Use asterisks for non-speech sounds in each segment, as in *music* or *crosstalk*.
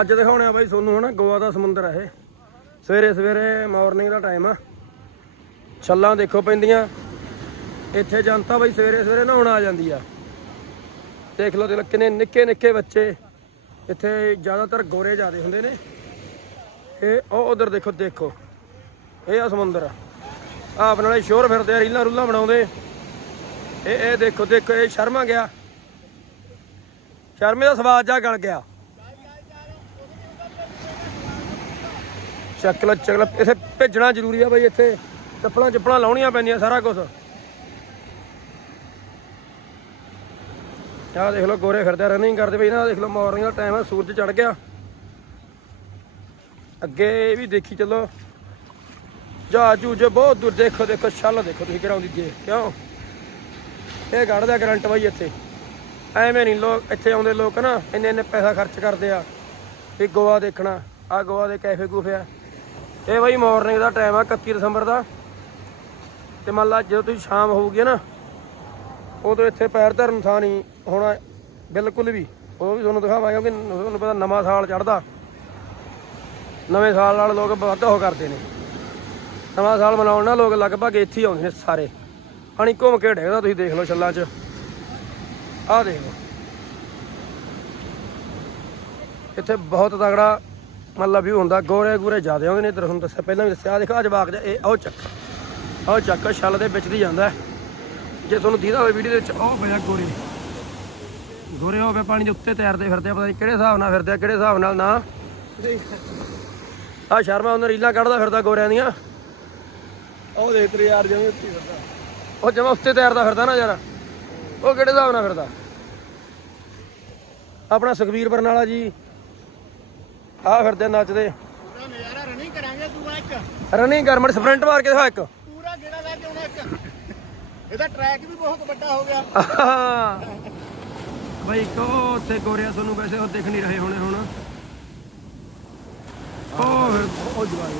ਅੱਜ ਦਿਖਾਉਣੇ ਆ ਬਾਈ ਤੁਹਾਨੂੰ ਹਨਾ, ਗੋਆ ਦਾ ਸਮੁੰਦਰ ਆ ਇਹ। ਸਵੇਰੇ ਸਵੇਰੇ ਮਾਰਨਿੰਗ ਦਾ ਟਾਈਮ ਆ। ਛੱਲਾਂ ਦੇਖੋ ਪੈਂਦੀਆਂ। ਇੱਥੇ ਜਨਤਾ ਬਾਈ ਸਵੇਰੇ ਸਵੇਰੇ ਨਹਾਉਣ ਆ ਜਾਂਦੀ ਆ। ਦੇਖ ਲਓ ਦੇਖ ਲਓ ਕਿੰਨੇ ਨਿੱਕੇ ਨਿੱਕੇ ਬੱਚੇ। ਇੱਥੇ ਜ਼ਿਆਦਾਤਰ ਗੋਰੇ ਜ਼ਿਆਦੇ ਹੁੰਦੇ ਨੇ। ਇਹ ਉਹ ਉਧਰ ਦੇਖੋ ਦੇਖੋ। ਇਹ ਆ ਸਮੁੰਦਰ। ਆਪ ਨਾਲੇ ਸ਼ੋਰ ਫਿਰਦੇ ਆ, ਰੀਲਾਂ ਰੂਲਾਂ ਬਣਾਉਂਦੇ। ਇਹ ਇਹ ਦੇਖੋ ਦੇਖੋ, ਇਹ ਸ਼ਰਮਾ ਗਿਆ। ਸ਼ਰਮੇ ਦਾ ਸਵਾਦ ਜਾ ਗਲ ਗਿਆ। ਚੱਕ ਚੱਕਲ ਚੱਕਲ ਇੱਥੇ ਭੇਜਣਾ ਜ਼ਰੂਰੀ ਆ ਬਾਈ ਇੱਥੇ। ਚੱਪਲਾਂ ਚੱਪਲਾਂ ਲਾਉਣੀਆਂ ਪੈਂਦੀਆਂ ਸਾਰਾ ਕੁਝ ਆਹ ਦੇਖ ਲਓ, ਗੋਰੇ ਫਿਰਦੇ ਰਨਿੰਗ ਕਰਦੇ ਬਈ ਨਾ ਦੇਖ ਲਓ ਮਾਰਨਿੰਗ ਦਾ ਟਾਈਮ ਆ, ਸੂਰਜ ਚੜ ਗਿਆ। ਅੱਗੇ ਵੀ ਦੇਖੀ ਚੱਲੋ। ਜਹਾਜ਼ ਜੂਜ ਬਹੁਤ ਦੂਰ, ਦੇਖੋ ਦੇਖੋ, ਛੱਲ ਦੇਖੋ ਤੁਸੀਂ ਕਿਹੜਾ ਆਉਂਦੀ ਜੇ ਕਿਉਂ? ਇਹ ਕੱਢਦਾ ਕਰੰਟ ਬਾਈ ਇੱਥੇ। ਐਵੇਂ ਨਹੀਂ ਲੋਕ ਇੱਥੇ ਆਉਂਦੇ ਲੋਕ ਨਾ, ਇੰਨੇ ਇੰਨੇ ਪੈਸਾ ਖਰਚ ਕਰਦੇ ਆ। ਵੀ ਗੋਆ ਦੇਖਣਾ ਆ ਗੋਆ ਦੇ ਕੈਫੇ ਕੂਫੇ ਆ। ਇਹ ਬਾਈ ਮਾਰਨਿੰਗ ਦਾ ਟਾਈਮ ਆ 31 ਦਸੰਬਰ ਦਾ। ਤੇ ਮੰਨ ਲਾ ਜਦੋਂ ਤੁਸੀਂ ਸ਼ਾਮ ਹੋਊਗੀ ਨਾ, ਉਦੋਂ ਇੱਥੇ ਪੈਰ ਧਰਨ ਥਾਂ ਨਹੀਂ ਹੋਣਾ ਬਿਲਕੁਲ ਵੀ। ਉਹ ਵੀ ਤੁਹਾਨੂੰ ਦਿਖਾਵਾਂਗੇ ਕਿ ਤੁਹਾਨੂੰ ਪਤਾ ਨਵਾਂ ਸਾਲ ਚੜਦਾ ਨਵੇਂ ਸਾਲ ਨਾਲ ਲੋਕ ਵੱਧ ਉਹ ਕਰਦੇ ਨੇ। ਨਵਾਂ ਸਾਲ ਮਨਾਉਣ ਨਾਲ ਲੋਕ ਲਗਭਗ ਇੱਥੇ ਹੀ ਆਉਂਦੇ ਨੇ ਸਾਰੇ। ਪਾਣੀ ਘੁੰਮ ਕੇ ਡੇਗਦਾ ਤੁਸੀਂ ਦੇਖ ਲਓ ਛੱਲਾਂ 'ਚ। ਆਹ ਦੇਖ ਲਓ। ਇੱਥੇ ਬਹੁਤ ਤਗੜਾ ਮਤਲਬ ਵੀ ਹੁੰਦਾ ਗੋਰੇ ਗੂਰੇ ਜ਼ਿਆਦੇ ਆਉਂਦੇ ਨੇ ਇੱਧਰ ਤੁਹਾਨੂੰ ਦੱਸਿਆ ਪਹਿਲਾਂ ਵੀ ਦੱਸਿਆ ਦੇਖੋ ਆ ਜਵਾਕ ਜਿਹਾ, ਇਹ ਆਹ ਚੱਕ ਆਹ ਚੱਕ ਛੱਲ ਦੇ ਵਿੱਚ ਦੀ ਜਾਂਦਾ ਜੇ ਤੁਹਾਨੂੰ ਦੀਦਾ ਹੋਵੇ ਵੀਡੀਓ ਦੇ ਵਿੱਚ ਉਹ ਪਿਆ ਗੋਰੇ। ਗੋਰੇ ਹੋਵੇ ਪਾਣੀ ਦੇ ਉੱਤੇ ਤੈਰਦੇ ਫਿਰਦੇ ਆ ਪਤਾ ਨਹੀਂ ਕਿਹੜੇ ਹਿਸਾਬ ਨਾਲ ਫਿਰਦੇ ਆ ਕਿਹੜੇ ਹਿਸਾਬ ਨਾਲ ਨਾ। ਆ ਸ਼ਰਮਾ ਉਹਨਾਂ ਰੀਲਾਂ ਕੱਢਦਾ ਫਿਰਦਾ ਗੋਰਿਆਂ ਦੀਆਂ। ਉਹ ਦੇ ਤੇਰੇ ਯਾਰ ਜਿਵੇਂ ਉੱਤੀ ਫਿਰਦਾ। ਉਹ ਜਮਾ ਉੱਤੇ ਤੈਰਦਾ ਫਿਰਦਾ ਨਾ ਯਾਰ ਉਹ ਕਿਹੜੇ ਹਿਸਾਬ ਨਾਲ ਫਿਰਦਾ? ਆਪਣਾ ਸੁਖਬੀਰ ਬਰਨਾਲਾ ਜੀ ਆ ਫਿਰਦੇ ਨੱਚਦੇ। ਪੂਰਾ ਨਜ਼ਾਰਾ ਰਨਿੰਗ ਕਰਾਂਗੇ ਤੂੰ ਆ ਇੱਕ। ਰਨਿੰਗ ਕਰ ਮੜ ਸਪ੍ਰਿੰਟ ਮਾਰ ਕੇ ਦਿਖਾ ਇੱਕ। ਪੂਰਾ ਗੇੜਾ ਲੈ ਕੇ ਆਉਣਾ ਇੱਕ। ਇਹਦਾ ਟਰੈਕ ਵੀ ਬਹੁਤ ਵੱਡਾ ਹੋ ਗਿਆ। ਬਈ ਕੋ ਉੱਥੇ ਗੋਰਿਆ ਤੁਹਾਨੂੰ ਵੈਸੇ ਉਹ ਦਿਖ ਨਹੀਂ ਰਹੇ ਹੋਣੇ ਹੁਣ? ਉਹ ਫਿਰ- ਉਹ ਜਵਾਕ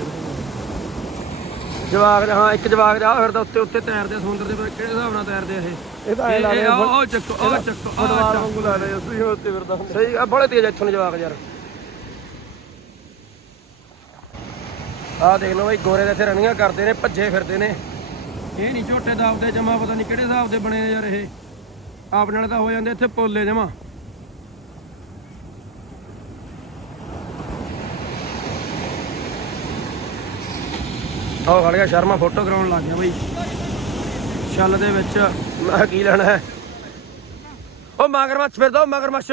ਜਵਾਕ ਹਾਂ ਇੱਕ ਜਵਾਕ ਜਾ ਫਿਰਦਾ ਉੱਤੇ ਉੱਤੇ ਤੈਰਦੇ ਆ ਸਮੁੰਦਰ ਦੇ ਕਿਹੜੇ ਹਿਸਾਬ ਨਾਲ ਤੈਰਦੇ ਆ ਇਹ? ਇਹ ਤਾਂ ਐਂ ਉਹ ਚੱਕੋ ਉਹ ਚੱਕੋ ਉਹ ਫੁੱਟਬਾਲ ਚੱਕੋ ਵਾਂਗੂ ਲੱਗਦਾ ਜਿਵੇਂ ਤੁਸੀਂ ਉੱਤੇ ਫਿਰਦਾ ਹੁੰਦਾ। ਸਹੀ ਆ ਬੜੇ ਤੇਜ਼ ਇੱਥੋਂ ਦੇ ਜਵਾਕ ਯਾਰ। ਆਹ ਦੇਖ ਲਓ ਬਈ, ਗੋਰੇ ਦੇ ਇੱਥੇ ਰਨਿੰਗਾਂ ਕਰਦੇ ਨੇ, ਭੱਜੇ ਫਿਰਦੇ ਨੇ। ਇਹ ਨਹੀਂ ਝੋਟੇ ਦਾਬਦੇ ਜਮਾ, ਪਤਾ ਨਹੀਂ ਕਿਹੜੇ ਹਿਸਾਬ ਦੇ ਬਣੇ ਯਾਰ ਇਹ। ਆਪ ਨਾਲ ਤਾਂ ਹੋ ਜਾਂਦੇ ਇੱਥੇ ਪੋਲੇ ਜਮਾ। ਆਹ ਖੜ ਗਿਆ, ਸ਼ਰਮਾ ਫੋਟੋ ਕਰਾਉਣ ਲੱਗ ਗਿਆ ਬਈ। ਛੱਲ ਦੇ ਵਿੱਚ। ਮੈਂ ਕਿਹਾ, ਕੀ ਲੈਣਾ ਹੈ? ਉਹ ਮਗਰਮੱਛ ਫਿਰਦਾ ਮਗਰਮੱਛ।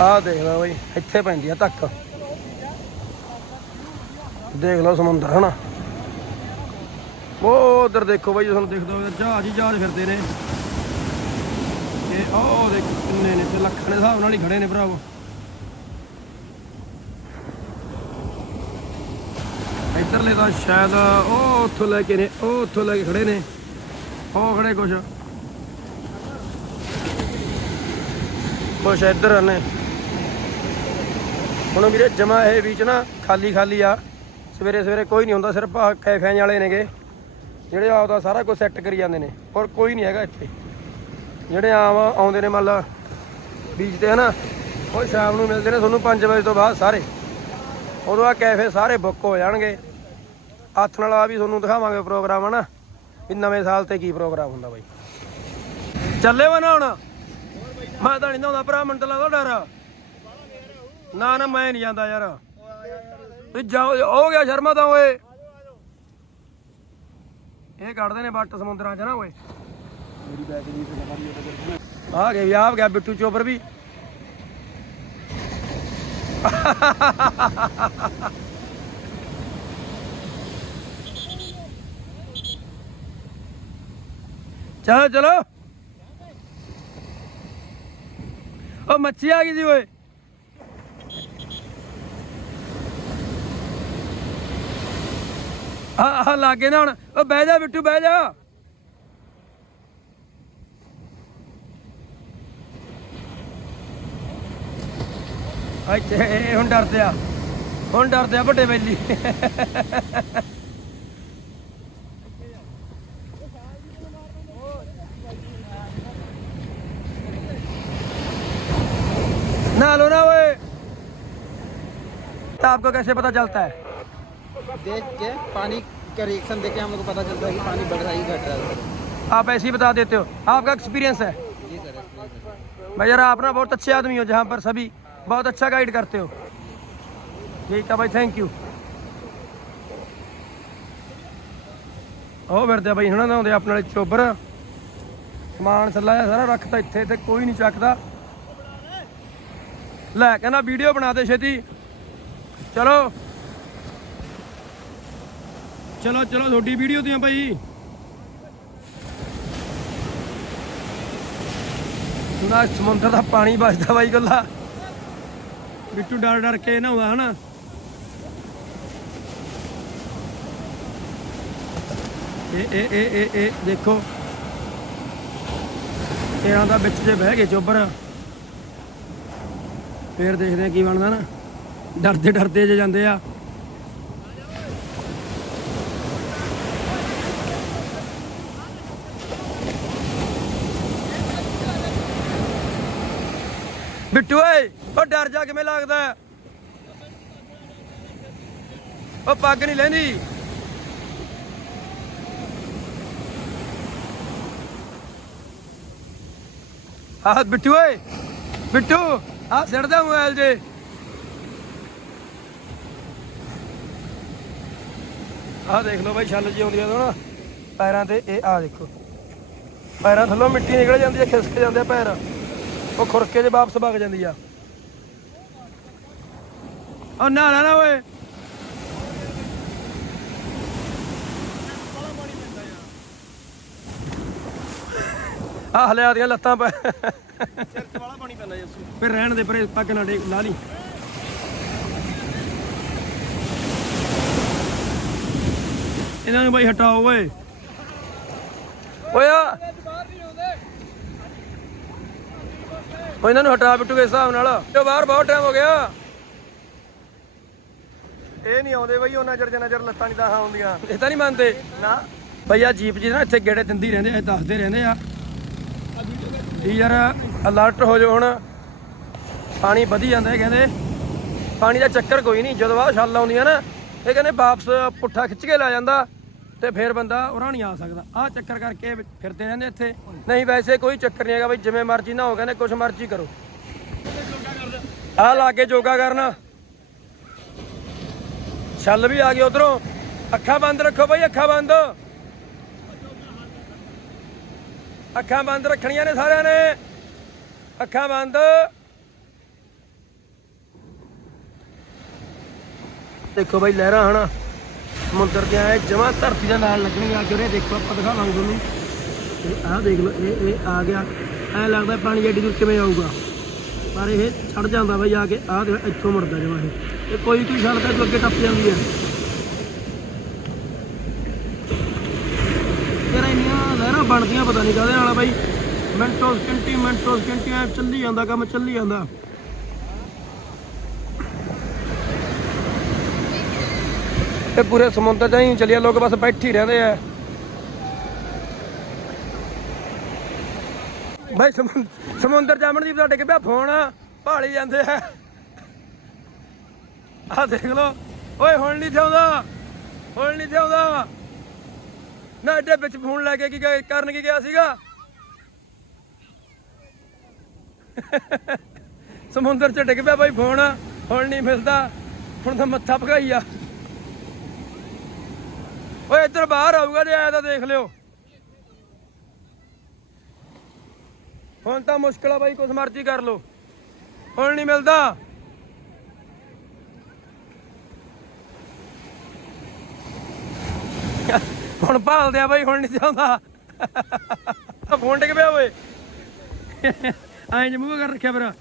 ਆਹ ਦੇਖ ਲਓ ਬਈ, ਇੱਥੇ ਪੈਂਦੀ ਆ ਧੱਕ ਦੇਖ ਲਓ ਸਮੁੰਦਰ, ਹਨਾ? ਉਹ ਉਧਰ ਦੇਖੋ ਬਈ, ਤੁਹਾਨੂੰ ਦਿਖਦਾ ਹੋਵੇ ਜਹਾਜ਼ ਹੀ ਜਹਾਜ਼ ਫਿਰਦੇ ਨੇ ਇਹ ਉਹ ਦੇਖ, ਕਿੰਨੇ ਨੇ ਤੇ ਲੱਖਾਂ ਦੇ ਹਿਸਾਬ ਨਾਲ ਹੀ ਖੜੇ ਨੇ ਭਰਾਵੋ। ਇੱਧਰਲੇ ਤਾਂ ਸ਼ਾਇਦ ਉਹ ਉੱਥੋਂ ਲੈ ਕੇ ਨੇ, ਉਹ ਉੱਥੋਂ ਲੈ ਕੇ ਖੜੇ ਨੇ। ਉਹ ਖੜੇ ਕੁਛ। ਕੁਛ ਇੱਧਰ ਨੇ। ਹੁਣ ਵੀਰੇ ਜਮਾ ਇਹ ਵਿੱਚ ਨਾ ਖਾਲੀ ਖਾਲੀ ਆ। ਸਵੇਰੇ ਸਵੇਰੇ ਕੋਈ ਨਹੀਂ ਹੁੰਦਾ, ਸਿਰਫ ਆਹ ਕੈਫਿਆਂ ਵਾਲੇ ਨੇਗੇ। ਜਿਹੜੇ ਆਪਦਾ ਸਾਰਾ ਕੁਝ ਸੈੱਟ ਕਰੀ ਜਾਂਦੇ ਨੇ, ਹੋਰ ਕੋਈ ਨਹੀਂ ਹੈਗਾ ਇੱਥੇ। ਜਿਹੜੇ ਆਮ ਆਉਂਦੇ ਨੇ ਮੰਨ ਲਾ ਬੀਚ ਤੇ ਹਨਾ, ਉਹ ਸ਼ਾਮ ਨੂੰ ਮਿਲਦੇ ਨੇ ਤੁਹਾਨੂੰ 5 ਵਜੇ ਤੋਂ ਬਾਅਦ ਸਾਰੇ। ਉਦੋਂ ਆ ਕੈਫੇ ਸਾਰੇ ਬੁੱਕ ਹੋ ਜਾਣਗੇ। ਹੱਥ ਨਾਲ ਆ ਵੀ ਤੁਹਾਨੂੰ ਦਿਖਾਵਾਂਗੇ ਪ੍ਰੋਗਰਾਮ ਹਨਾ। ਵੀ ਨਵੇਂ ਸਾਲ ਤੇ ਕੀ ਪ੍ਰੋਗਰਾਮ ਹੁੰਦਾ ਬਾਈ। ਚੱਲੇ ਵਾ ਨਾ ਹੁਣ। ਮੈਂ ਤਾਂ ਨਹੀਂ ਹੁੰਦਾ ਭਰਾ ਮੈਨੂੰ ਤਾਂ ਲੱਗਦਾ ਡਰ। ਨਾ ਨਾ, ਮੈਂ ਨਹੀਂ ਜਾਂਦਾ ਯਾਰ। ਤੁਸੀਂ ਜਾਓ, ਹੋ ਗਿਆ ਸ਼ਰਮਾ ਤਾਂ, ਓਏ। ਇਹ ਕੱਢਦੇ ਨੇ ਬੱਟ ਸਮੁੰਦਰਾਂ 'ਚ ਨਾ, ਓਏ। ਮੇਰੀ ਬੈਗ ਨਹੀਂ ਤੇ ਲਗਾ ਲਈ ਆ ਗਏ ਆ ਗਿਆ ਬਿੱਟੂ ਚੋਪਰ ਵੀ। ਚਲੋ ਚਲੋ। ਉਹ ਮੱਛੀ ਆ ਗਈ ਸੀ, ਓਏ। ਆਹ ਆ ਲਾਗੇ ਨਾ ਹੁਣ। ਉਹ ਬਹਿ ਜਾ ਬਿੱਟੂ, ਬਹਿ ਜਾ। ਅੱਛੇ ਹੁਣ ਡਰਦੇ ਆ। ਹੁਣ ਡਰਦੇ ਆ ਵੱਡੇ ਬੈਲੀ। ना लो ना वे आपको कैसे पता चलता है देख के पानी का रिएक्शन देख के हम लोग को पता चलता है कि पानी बढ़ रहा है कि घट रहा है आप ऐसे ही बता देते हो आपका एक्सपीरियंस है जी सर explain करें। भाई यार आप ना बहुत अच्छे आदमी हो जहाँ पर सभी बहुत अच्छा गाइड करते हो ठीक है भाई थैंक यू ਉਹ ਫਿਰਦੇ ਆ ਬਈ ਹਣਾ ਨਾਉਂਦੇ ਆਪਣੇ ਵਾਲੇ ਚੋਬਰ ਸਮਾਨ ਥੱਲਾ ਜਿਹਾ ਸਾਰਾ ਰੱਖਤਾ ਇੱਥੇ ਤੇ ਕੋਈ ਨਹੀਂ ਚੱਕਦਾ ਲੈ ਕਹਿੰਦਾ ਵੀਡੀਓ ਬਣਾ ਦੇ ਛੇਤੀ ਚਲੋ ਚਲੋ ਚਲੋ ਤੁਹਾਡੀ ਵੀਡੀਓ ਦੀਆਂ ਭਾਈ। ਨਾ ਸਮੁੰਦਰ ਦਾ ਪਾਣੀ ਵੱਜਦਾ ਬਾਈ ਗੱਲਾ। ਬਿੱਟੂ ਡਰ ਡਰ ਕੇ ਨਹਾਉਂਦਾ ਹਨਾ? ਇਹ ਇਹ ਇਹ ਇਹ ਇਹ ਦੇਖੋ। ਇਹਨਾਂ ਦਾ ਵਿੱਚ ਜੇ ਬਹਿ ਗਏ ਚੋਬਰ ਫੇਰ ਦੇਖਦੇ ਆ ਕੀ ਬਣਦਾ ਨਾ। ਡਰਦੇ ਡਰਦੇ ਜੇ ਜਾਂਦੇ ਆ। ਬਿੱਟੂ ਓਏ, ਉਹ ਡਰ ਜਾ ਕਿਵੇਂ ਲੱਗਦਾ? ਉਹ ਪੱਗ ਨਹੀਂ ਲੈਂਦੀ। ਆਹ ਬਿੱਟੂ ਓਏ, ਬਿੱਟੂ ਆ ਸਿੜਦਾ ਮੋਬਾਈਲ ਜੇ। ਆਹ ਦੇਖ ਲਓ ਬਾਈ, ਛੱਲ ਜੀ ਆਉਂਦੀ ਆ ਨਾ ਪੈਰਾਂ ਤੇ, ਇਹ ਆ ਦੇਖੋ। ਪੈਰਾਂ ਥੱਲੋਂ ਮਿੱਟੀ ਨਿਕਲ ਜਾਂਦੀ ਹੈ ਖਿਸਕ ਜਾਂਦੇ ਆ ਪੈਰ। ਉਹ ਖੁਰਕੇ 'ਚ ਵਾਪਸ ਵਗ ਜਾਂਦੀ ਆ। ਉਹ ਨਾ ਨਾ ਨਾ, ਓਏ। ਆ ਹਲਿਆ ਦੀਆਂ ਲੱਤਾਂ ਪੈ। ਸਿਰ ਚ ਵਾਲਾ ਪਾਣੀ ਪੈਂਦਾ ਜੱਸੂ ਫਿਰ ਰਹਿਣ ਦੇ ਪਰੇ ਪੱਗ ਨਾ ਡੇਕ ਲਾ ਲਈ। ਇਹਨਾਂ ਨੂੰ ਬਾਈ ਹਟਾਓ, ਓਏ। ਓਏ ਓਏ ਇਹਨਾਂ ਨੂੰ ਹਟਾ ਬਿੱਟੂ ਦੇ ਹਿਸਾਬ ਨਾਲ। ਤੇ ਬਾਹਰ ਬਹੁਤ ਟਾਈਮ ਹੋ ਗਿਆ। ਇਹ ਨਹੀਂ ਆਉਂਦੇ ਬਈ ਉਹਨਾਂ ਚਿਰ ਜਿੰਨਾ ਚਿਰ ਲੱਤਾਂ ਨਹੀਂ ਦਾਹਾਂ ਹੁੰਦੀਆਂ ਇਹ ਤਾਂ ਨਹੀਂ ਮੰਨਦੇ। ਨਾ। ਭਈਆ ਜੀਪ ਜੀ ਨਾ ਇੱਥੇ ਗੇੜੇ ਦਿੰਦੀ ਰਹਿੰਦੇ ਆ ਇਹ ਦੱਸਦੇ ਰਹਿੰਦੇ ਆ ਵੀ ਯਾਰ ਅਲਰਟ ਹੋ ਜਾਓ ਹੁਣ। ਪਾਣੀ ਵਧੀ ਜਾਂਦਾ ਹੈ ਕਹਿੰਦੇ। ਪਾਣੀ ਦਾ ਚੱਕਰ ਕੋਈ ਨਹੀਂ ਜਦੋਂ ਆ ਛੱਲ ਆਉਂਦੀਆਂ ਨਾ ਇਹ ਕਹਿੰਦੇ ਵਾਪਸ ਪੁੱਠਾ ਖਿੱਚ ਕੇ ਲੈ ਜਾਂਦਾ। ਤੇ ਫਿਰ ਬੰਦਾ ਉਰਾਂ ਨਹੀਂ ਆ ਸਕਦਾ। ਆਹ ਚੱਕਰ ਕਰਕੇ ਫਿਰਦੇ ਰਹਿੰਦੇ ਇੱਥੇ। ਨਹੀਂ, ਵੈਸੇ ਕੋਈ ਚੱਕਰ ਨਹੀਂ ਹੈਗਾ ਬਈ, ਜਿਵੇਂ ਮਰਜ਼ੀ ਨਾ ਹੋ, ਕਹਿੰਦੇ ਕੁਛ ਮਰਜ਼ੀ ਕਰੋ। ਆਹ ਲਾ ਕੇ ਯੋਗਾ ਕਰਨਾ। ਛੱਲ ਵੀ ਆ ਗਈ ਉਧਰੋਂ। ਅੱਖਾਂ ਬੰਦ ਰੱਖੋ ਬਈ, ਅੱਖਾਂ ਬੰਦ। ਅੱਖਾਂ ਬੰਦ ਰੱਖਣੀਆਂ ਨੇ ਸਾਰਿਆਂ ਨੇ। ਅੱਖਾਂ ਬੰਦ। ਦੇਖੋ ਬਈ ਲਹਿਰਾਂ ਹਨਾ। ਸਮੁੰਦਰ ਦੀਆਂ ਇਹ ਜਮਾ ਧਰਤੀ ਦੇ ਨਾਲ ਲੱਗਣੀਆਂ ਅੱਗੇ ਉਰੇ ਦੇਖੋ, ਆਪਾਂ ਦਿਖਾਵਾਂਗੇ ਤੁਹਾਨੂੰ। ਇਹ ਆਹ ਦੇਖ ਲਓ, ਇਹ ਇਹ ਆ ਗਿਆ। ਐ ਲੱਗਦਾ ਪਾਣੀ ਐਡੀ ਦੂਰ ਕਿਵੇਂ ਆਊਗਾ। ਪਰ ਇਹ ਚੜ ਜਾਂਦਾ ਬਈ ਆ ਕੇ, ਆਹ ਦੇਖ, ਇੱਥੋਂ ਮੁੜਦਾ ਜਮਾ ਇਹ। ਇਹ ਕੋਈ ਕੋਈ ਛੱਡ ਤਾਂ ਅੱਗੇ ਟੱਪ ਜਾਂਦੀ ਹੈ ਤੇਰਾ ਇੰਨੀਆਂ ਲਹਿਰਾਂ ਬਣਦੀਆਂ, ਪਤਾ ਨਹੀਂ ਕਾਹਦੇ ਨਾਲ ਬਾਈ। ਮਿੰਟੋ ਸਕਿੰਟੀ ਮਿੰਟੋ ਸਕਿੰਟੀ ਚੱਲੀ ਜਾਂਦਾ, ਕੰਮ ਚੱਲੀ ਜਾਂਦਾ। ਤੇ ਪੂਰੇ ਸਮੁੰਦਰ 'ਚ ਹੀ ਚੱਲਿਆ ਲੋਕ ਬਸ ਬੈਠੇ ਹੀ ਰਹਿੰਦੇ ਆ। ਬਾਈ, ਸਮੁੰ- ਸਮੁੰਦਰ ਜਾਮਣਦੀਪ ਦਾ ਡਿੱਗ ਪਿਆ ਫੋਨ ਭਾਲੀ ਜਾਂਦੇ ਆ। ਆਹ ਦੇਖ ਲਓ। ਓਏ, ਹੁਣ ਨਹੀਂ ਥਿਆਉਂਦਾ ਹੁਣ ਨਹੀਂ ਥਿਆਉਂਦਾ ਨਾ ਅੱਡੇ ਵਿੱਚ ਫੋਨ ਲੈ ਕੇ ਕੀ ਕਰਨ ਕੀ ਗਿਆ ਸੀਗਾ? ਸਮੁੰਦਰ 'ਚ ਡਿੱਗ ਪਿਆ ਬਾਈ ਫੋਨ। ਹੁਣ ਨਹੀਂ ਮਿਲਦਾ। ਹੁਣ ਤਾਂ ਮੱਥਾ ਭਗਾਈ ਆ। ਓਏ ਇੱਧਰ ਬਾਹਰ ਆਊਗਾ ਜੇ ਆਇਆ ਤਾਂ ਦੇਖ ਲਿਓ। ਹੁਣ ਤਾਂ ਮੁਸ਼ਕਲ ਆ ਬਾਈ ਕੁਛ ਮਰਜ਼ੀ ਕਰ ਲਓ। ਹੁਣ ਨਹੀਂ ਮਿਲਦਾ। ਹੁਣ ਭਾਲਦੇ ਆ ਬਾਈ ਹੁਣ ਨਹੀਂ ਚਾਹੁੰਦਾ ਫੋਨ ਟਿਕ ਪਿਆ ਓਏ। ਐਂ ਜਮੂਗਾ ਕਰ ਰੱਖਿਆ ਫਿਰ। ਆ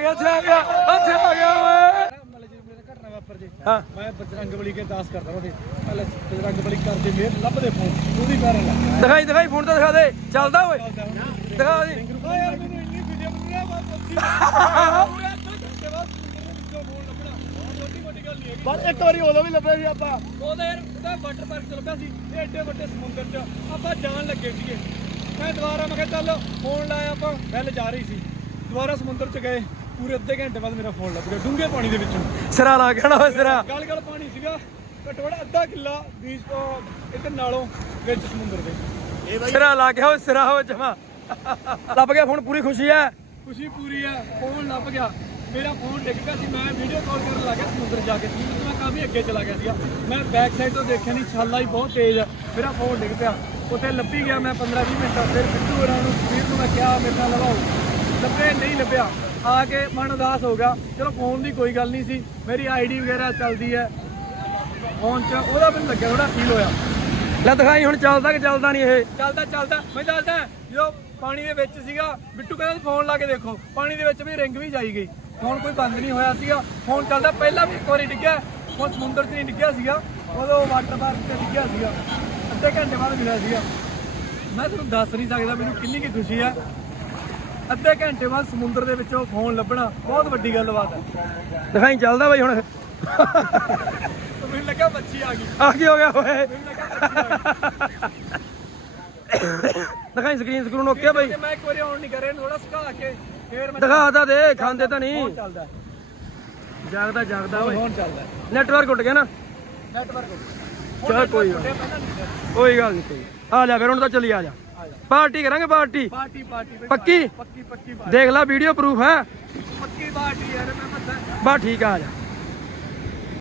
ਗਿਆ ਉੱਥੇ ਆ ਗਿਆ ਆ ਗਿਆ ਓਏ ਮਤਲਬ ਜੇ ਮੇਰਾ ਘਟਨਾ ਵਾਪਰ ਜੇ ਹਾਂ। ਮੈਂ ਬਜਰੰਗ ਬਲੀ ਕੇ ਕਰਦਾ ਉਹਦੇ ਪਹਿਲੇ ਬਜਰੰਗ ਬਲੀ ਕਰਦੇ ਮੇਰ ਲੱਭਦੇ ਫੋਨ। ਉਹਦੀ ਕਰਨ ਲੱਗ ਦਿਖਾਈ ਦਿਖਾਈ ਫੋਨ ਤਾਂ ਦਿਖਾ ਦੇ। ਚੱਲਦਾ ਓਏ। ਦਿਖਾ ਦੇ। ਓ ਯਾਰ ਮੈਨੂੰ ਇੰਨੀ ਵੀਡੀਓ ਬਣਾ ਵਾਪਸ ਬਸ *laughs* ਇੱਕ ਵਾਰੀ ਉਦੋਂ ਵੀ ਲੱਭਿਆ ਸੀ ਆਪਾਂ। ਉਹਦਾ ਯਾਰ ਉਹਦਾ ਵਾਟਰ ਪਾਰਕ ਚ ਲੱਭਿਆ ਸੀ ਇਹ ਐਡੇ ਵੱਡੇ ਸਮੁੰਦਰ ਚ। ਆਪਾਂ ਜਾਣ ਲੱਗੇ ਸੀਗੇ। ਮੈਂ ਦੁਬਾਰਾ ਮੈਂ ਕਿਹਾ ਚੱਲ ਫੋਨ ਲਾਇਆ ਆਪਾਂ ਬੈਲ ਜਾ ਰਹੀ ਸੀ। ਦੁਬਾਰਾ ਸਮੁੰਦਰ ਚ ਗਏ। ਪੂਰੇ ਅੱਧੇ ਘੰਟੇ ਬਾਅਦ ਮੇਰਾ ਫੋਨ ਲੱਗ ਗਿਆ ਡੂੰਘੇ ਪਾਣੀ ਦੇ ਵਿੱਚੋਂ। ਸਿਰਾ ਲਾ ਕੇ ਨਾ ਓਏ ਸਿਰਾ। ਗਲ ਗਲ ਪਾਣੀ ਸੀਗਾ ਘੱਟੋ ਘੱਟ ਅੱਧਾ ਕਿੱਲਾ ਬੀਚ ਤੋਂ ਇੱਕ ਨਾਲੋਂ ਵਿੱਚ ਸਮੁੰਦਰ ਦੇ। ਸਿਰਾ ਲਾ ਕੇ ਓਏ ਸਿਰਾ ਹੋ ਜਮਾ। ਲੱਭ ਗਿਆ ਫੋਨ ਪੂਰੀ ਖੁਸ਼ੀ ਹੈ? ਖੁਸ਼ੀ ਪੂਰੀ ਆ ਫੋਨ ਲੱਭ ਗਿਆ। ਮੇਰਾ ਫੋਨ ਡਿੱਗ ਪਿਆ ਸੀ ਮੈਂ ਵੀਡੀਓ ਕਾਲ ਕਰਨ ਲੱਗਾ ਸਮੁੰਦਰ ਜਾ ਕੇ। ਸਮੁੰਦਰ ਮੈਂ ਕਾਫੀ ਅੱਗੇ ਚਲਾ ਗਿਆ ਸੀਗਾ। ਮੈਂ ਬੈਕ ਸਾਈਡ ਤੋਂ ਦੇਖਿਆ ਨਹੀਂ ਛਾਲਾ ਹੀ ਬਹੁਤ ਤੇਜ਼ ਆ। ਮੇਰਾ ਫੋਨ ਡਿੱਗ ਪਿਆ। ਉੱਥੇ ਲੱਭੀ ਗਿਆ ਮੈਂ 15 20 ਮਿੰਟ ਫਿਰ ਬਿੱਟੂ ਹੋਰਾਂ ਨੂੰ ਵੀਰ ਨੂੰ ਮੈਂ ਕਿਹਾ ਮੇਰੇ ਨਾਲ ਲਵਾਓ ਲੱਭੇ ਨਹੀਂ ਲੱਭਿਆ? ਆ ਕੇ ਮਨ ਉਦਾਸ ਹੋ ਗਿਆ। ਚਲੋ ਫੋਨ ਦੀ ਕੋਈ ਗੱਲ ਨਹੀਂ ਸੀ। ਮੇਰੀ ਆਈਡੀ ਵਗੈਰਾ ਚੱਲਦੀ ਹੈ। ਫੋਨ 'ਚ ਉਹਦਾ ਮੈਨੂੰ ਲੱਗਿਆ ਥੋੜਾ ਫੀਲ ਹੋਇਆ। ਲੈ ਦਿਖਾਈ, ਹੁਣ ਚੱਲਦਾ ਕਿ ਚੱਲਦਾ ਨਹੀਂ ਇਹ? ਚੱਲਦਾ ਚੱਲਦਾ। ਮੈਂ ਦੱਸਦਾ ਜਦੋਂ ਪਾਣੀ ਦੇ ਵਿੱਚ ਸੀਗਾ, ਬਿੱਟੂ ਕਹਿੰਦਾ ਫੋਨ ਲਾ ਕੇ ਦੇਖੋ। ਪਾਣੀ ਦੇ ਵਿੱਚ ਵੀ ਰਿੰਗ ਵੀ ਜਾਈ ਗਈ। ਫੋਨ ਕੋਈ ਬੰਦ ਨਹੀਂ ਹੋਇਆ ਸੀਗਾ। ਫੋਨ ਚੱਲਦਾ, ਪਹਿਲਾਂ ਵੀ ਇੱਕ ਵਾਰੀ ਡਿੱਗਿਆ। ਉਹ ਸਮੁੰਦਰ 'ਚ ਨਹੀਂ ਡਿੱਗਿਆ ਸੀਗਾ। ਉਦੋਂ ਵਾਟਰ ਪਾਰਕ 'ਤੇ ਡਿੱਗਿਆ ਸੀਗਾ। ਅੱਧੇ ਘੰਟੇ ਬਾਅਦ ਮਿਲਿਆ ਸੀਗਾ। ਮੈਂ ਤੁਹਾਨੂੰ ਦੱਸ ਨਹੀਂ ਸਕਦਾ, ਮੈਨੂੰ ਕਿੰਨੀ ਕੀ ਖੁਸ਼ੀ ਆ ਅੱਧੇ ਘੰਟੇ ਬਾਅਦ ਸਮੁੰਦਰ ਦੇ ਵਿੱਚੋਂ ਫੋਨ ਲੱਭਣਾ ਬਹੁਤ ਵੱਡੀ ਗੱਲਬਾਤ ਹੈ। ਦਿਖਾਈ ਚੱਲਦਾ ਬਾਈ ਹੁਣ। ਮੈਨੂੰ ਲੱਗਾ ਮੱਛੀ ਆ ਗਈ। ਆ ਕੀ ਹੋ ਗਿਆ ਓਏ ਦਿਖਾਈ ਸਕਰੀਨ ਸਕਰੂ ਨੂੰ ਓਕੇ ਬਾਈ। ਮੈਂ ਇੱਕ ਵਾਰੀ ਆਨ ਨਹੀਂ ਕਰਿਆ ਥੋੜਾ ਸੁਕਾ ਕੇ ਫੇਰ ਮੈਂ ਦਿਖਾ ਤਾਂ ਦੇ ਖਾਂਦੇ ਤਾਂ ਨਹੀਂ। ਚੱਲਦਾ। ਜਾਗਦਾ ਜਾਗਦਾ ਓਏ ਫੋਨ ਚੱਲਦਾ। ਨੈਟਵਰਕ ਉੱਡ ਗਿਆ ਨਾ। ਨੈਟਵਰਕ ਕੋਈ ਗੱਲ ਕੋਈ ਗੱਲ ਨਹੀਂ ਕੋਈ ਆ ਜਾ ਫਿਰ ਹੁਣ ਤਾਂ ਚੱਲੀ ਆ ਜਾ। ਪਾਰਟੀ ਕਰਾਂਗੇ ਪਾਰਟੀ। ਪਾਰਟੀ ਪਾਰਟੀ ਪੱਕੀ? ਪੱਕੀ ਪੱਕੀ ਦੇਖ ਲੈ ਵੀਡੀਓ ਪ੍ਰੂਫ ਹੈ। ਪੱਕੀ ਪਾਰਟੀ ਯਾਰ ਮੈਂ ਮੱਥਾ ਬਾ ਠੀਕ ਆ ਜਾ।